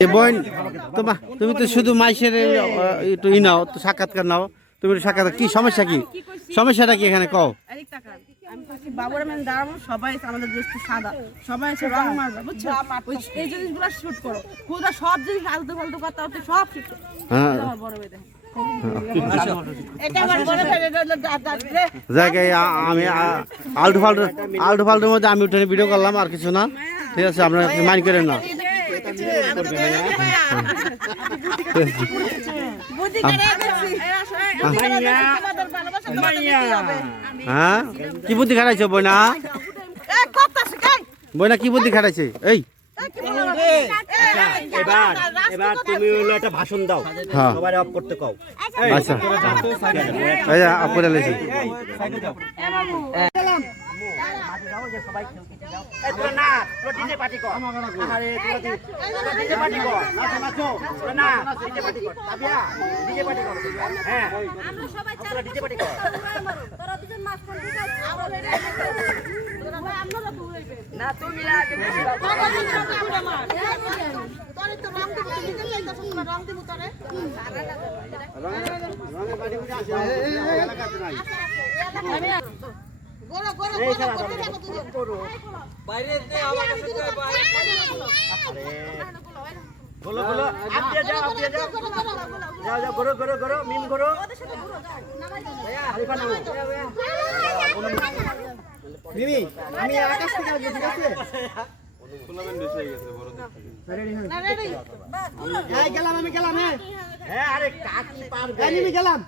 বোন তুমি তো শুধু মাইসের একটু নাও তো সাক্ষাৎকার নাও তুমি সাক্ষাৎকার কি সমস্যা কি সমস্যাটা কি এখানে কও বাবুরা মেন দাঁড়াবো সবাই আমাদের দেশ সাদা সবাই এসে রং মারবে বুঝছো এই জিনিসগুলো শুট করো খুদা সব জিনিস আলতু ফালতু কথা হচ্ছে সব শুট করো আমার বড় মেয়ে জায়গায় আমি আলটু ফাল্টুর মধ্যে আমি উঠে ভিডিও করলাম আর কিছু না ঠিক আছে আপনারা মাইন্ড করেন না হ্যাঁ কি বুদ্ধি খাটাইছো বইনা বইনা কি বুদ্ধি খাটাইছে এই এবার তুমি হলো একটা ভাষণ দাও সবাই অফ করতে কও আচ্ছা এই অফ করে লেছি না তুমি আমি আকাশ থেকে আসবো ঠিক আছে গেলাম আমি গেলাম হ্যাঁ আরে কাকি পারবে আমি গেলাম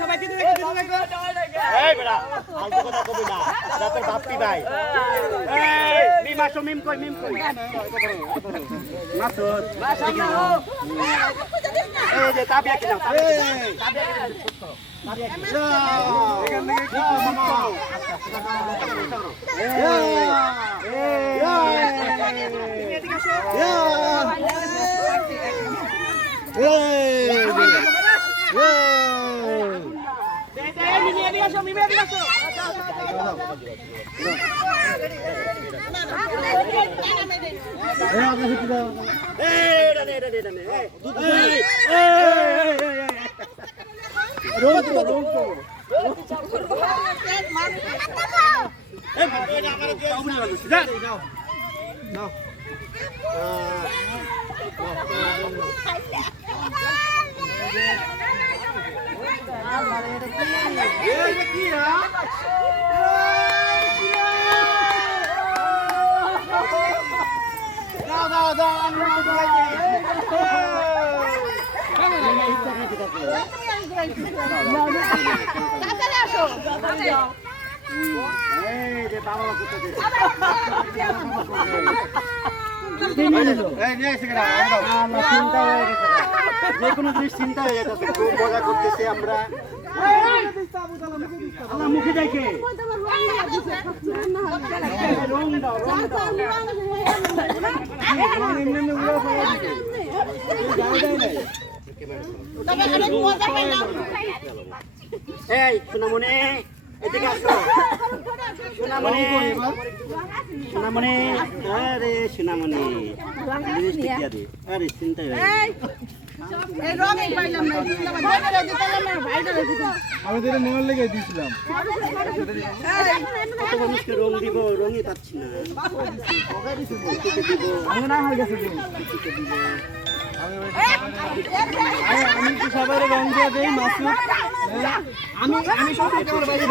সবাইকে এই বেটা আলতো কথা কবি না তোর বাপ্পি ভাই এই মিম আসো মিম কই মাসুদ এই যে তাবিয়া কি নাও তাবিয়া কোনো জিনিস চিন্তা হয়ে যাচ্ছে খুব মজা করতেছি আমরা মুখে দেখে এই সোনামণি এদিকে আসো সোনামণি আরে সোনামণি আরে চিন্তা আমি তো নেওয়ার লেগে দিয়েছিলাম কত মানুষকে রং দিব রঙই পাচ্ছি না আমি না হয়ে গেছে আমি তো সবাই রং দিয়ে দেই মাসুদ আমি সব বাইরে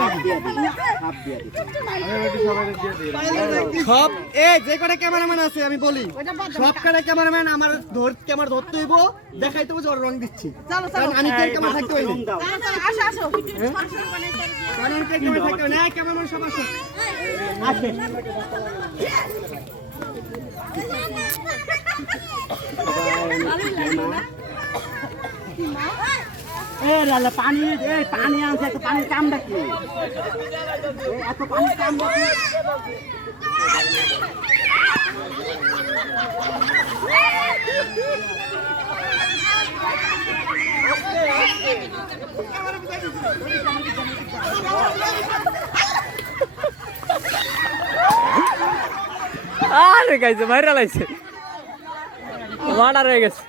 সব যে কটা ক্যামেরাম্যান আছে আমি বলি সব কটা ক্যামেরাম্যান আমার ক্যামেরা ধরতে হইব দেখাইতে হবে ওর রং দিচ্ছি আমি কে ক্যামেরা থাকতে হইব ক্যামেরা থাকতে না ক্যামেরাম্যান সব আসে লালা পানি পানি আনছে এত পানির কামটা কি এত পানির কামটা কি আরে গাইছে ভাইরাল আইছে মার্ডার হয়ে গেছে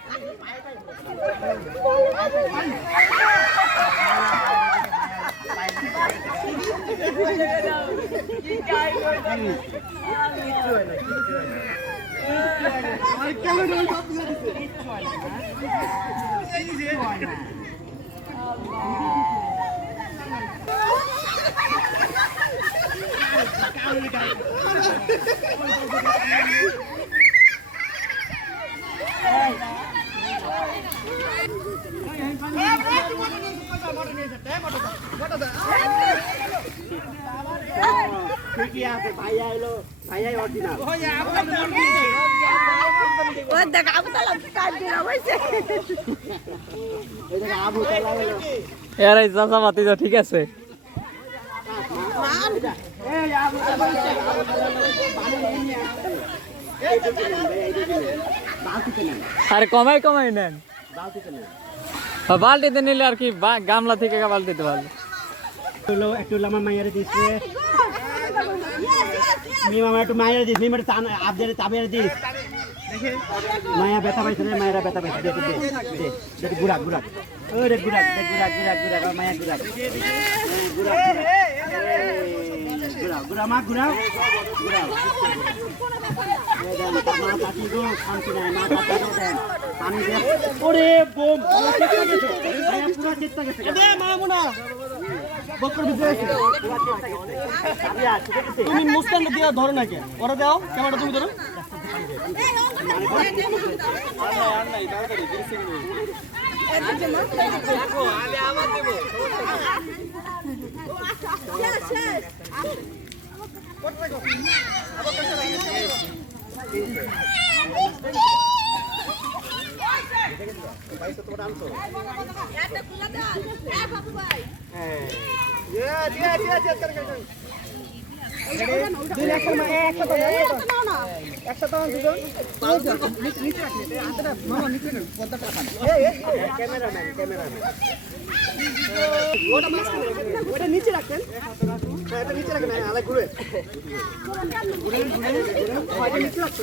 ঠিকই আছে ভাইয়া এলো ভাইয়াই অরিজিনাল ওই দেখ আবু তালা কাট দিয়ে হইছে এই দেখো আবু তালা এলো এর এই চাচা ভাতিজা ঠিক আছে এই আবু তালা বালতিতে নেন আরে কমাই কমাই নেন বালতিতে নেন বালতিতে নিলে আর কি গামলা থেকে বালতিতে ভালো একটু আমার মাইয়ারে দিছে মি মামা একটু মাইয়ারে দিস মি মানে চান আপদের চাবিয়ারে দিস মায়া ব্যথা পাইছে রে মায়েরা ব্যথা পাইছে দে দে দে গুড়া গুড়া ওরে গুড়া দে গুড়া গুড়া গুড়া মায়া গুড়া গুড়া গুড়া গুড়া মা গুড়া গুড়া মা কাটি গো শান্তি নাই মা কাটি গো দেন আমি দে ওরে বোম চেষ্টা গেছে মায়া পুরো চেষ্টা গেছে দে মা মুনা বকর ভিতরে আছে চাবিয়া ঠিক আছে তুমি মুস্তানটা দিয়া ধরো না কে ওরা দাও ক্যামেরা তুমি ধরো ক্যামেরাম্যান ক্যামেরাম্যান ওটা নিচে রাখেন এটা নিচে রাখেন আলা ঘুরে ঘুরে নিচে রাখতে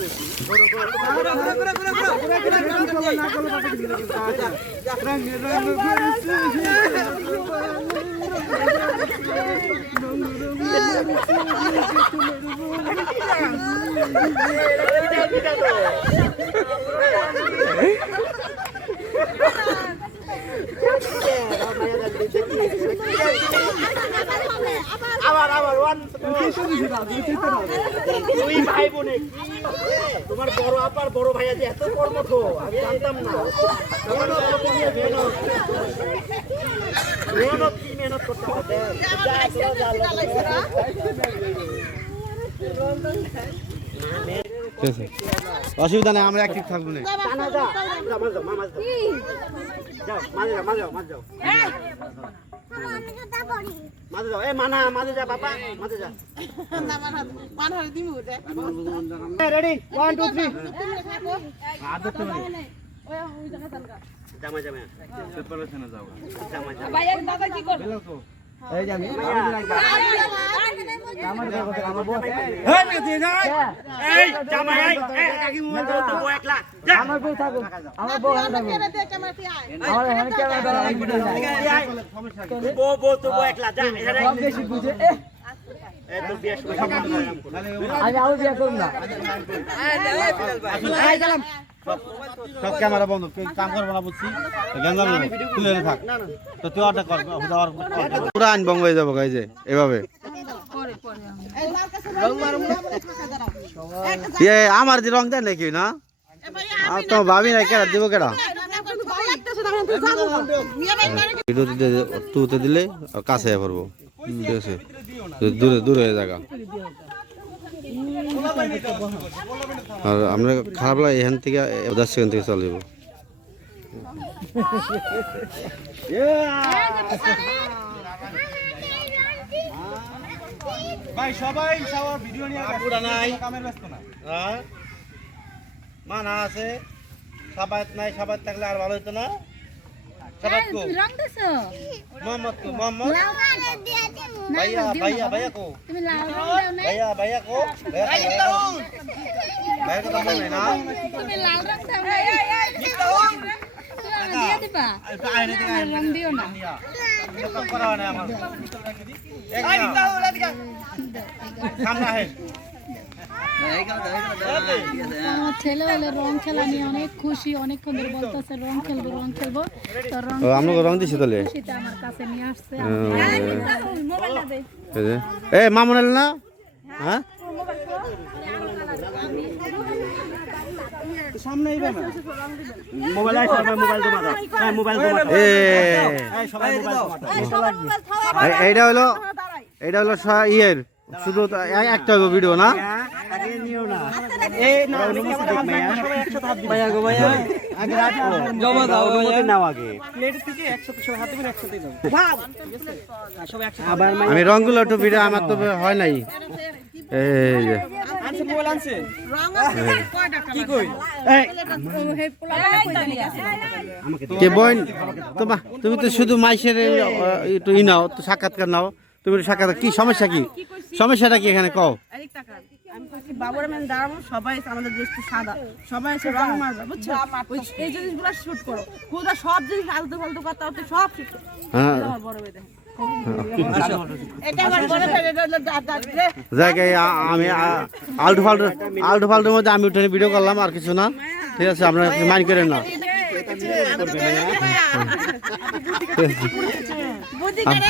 আবার আবার ওয়ান দুই ভাই বোনে তোমার বড় আপার বড় ভাইয়া যে এত কর্মঠ আমি জানতাম না মেহনত কি মেহনত করতে হবে ঠিক আছে অসুবিধা নেই আমরা একটু থাকবো না মাঝে যাও এই মানা মাঝে যা বাবা মাঝে যা রেডি 1 2 3 জামা জামা প্রিপারেশনে যাও জামা জামা ভাই এক দাদা কি করবে এই জানি এই জামা এই কাকি মোবাইল দাও তো একলা যা আমার বউ থাকো আমার বউ বউ বউ তো বউ একলা যা এখানে বেশি বুঝে এই তো বিয়ে শুরু আমি আরো বিয়ে করব না এই গেলাম সব ক্যামেরা বন্ধ কেউ কাম করবো না বুঝছি গেঞ্জাম তুলে এনে থাক তো তুই অর্ডার কর পুরো আইন বঙ্গ হয়ে যাবো এই যে এভাবে আমার যে রং দেয় নাকি না তো ভাবি না কেডা দিব কেডা ভিডিওতে তুতে দিলে কাছে পড়বো ঠিক আছে দূরে দূরে হয়ে জায়গা আর আমরা খারাপ লাগে এখান থেকে 10 সেকেন্ড থেকে চলে যাবো ভাই সবাই সবার ভিডিও নিয়ে পুরা নাই কামের ব্যস্ত না মানা আছে সাবাত নাই সাবাত থাকলে আর ভালো হতো না সারাত কো রং দিছো মোহাম্মদ কো মোহাম্মদ লাল রং দিয়ে দিমু ভাইয়া ভাইয়া ভাইয়া কো তুমি লাল রং দাও না ভাইয়া ভাইয়া কো ভাইয়া কো ভাইয়া না তুমি লাল রং দাও না তুমি দিয়ে দিবা লাল রং দিও না কাম করা হয় না আমার সামনে আহে আমার ছেলে হলে রং খেলা নিয়ে অনেক খুশি, অনেকক্ষণ ধরে বলতেছে রং খেলবো তো রং ও আমরা রং দিছি তাহলে খুশিতে আমার কাছে নিয়ে আসছে। মোবাইলটা দে এ মামুন এল না হ্যাঁ সামনে আইবে না মোবাইল আইছে মোবাইল জমা দাও হ্যাঁ মোবাইল জমা দাও এ এই সবাই মোবাইল জমা দাও সবার মোবাইল থাওয়া এইটা হলো দাঁড়াই এইটা হলো ইয়ের শুধু তো একটা হইব ভিডিও না আগে নিও না এই না অনুমতি দেখ মাইয়া সবাই একসাথে হাত দিবে ভাইয়া গো ভাইয়া আগে রাখ জমা দাও অনুমতি নাও আগে প্লেট থেকে একসাথে সবাই হাত দিবেন একসাথে দাও ভাগ সবাই একসাথে আবার আমি রংগুলো একটু ভিডিও আমার তো হয় নাই এই যে আনছে মোবাইল আনছে রং আছে কয়টা কি কই এই কে বোন তুমি তো শুধু মাইসের একটু ই নাও তো সাক্ষাৎকার নাও তুমি একটু সাক্ষাৎকার কি সমস্যা কি সমস্যাটা কি এখানে কও এদিক তাকান আমি কইছি বাবুরা মেন দাঁড়াবো সবাই আমাদের দেশ তো সাদা সবাই এসে রং মারবে বুঝছো এই জিনিসগুলো শুট করো খুদা সব জিনিস আলতু ফালতু কথা হচ্ছে সব শুট করো হ্যাঁ আমার বড় মেয়ে দেখেন এটা আমার বড় মেয়ে যাক এই আমি আলটু ফাল্টুর মধ্যে আমি উঠে ভিডিও করলাম আর কিছু না ঠিক আছে আপনারা মাইন্ড করেন না বুদ্ধি করে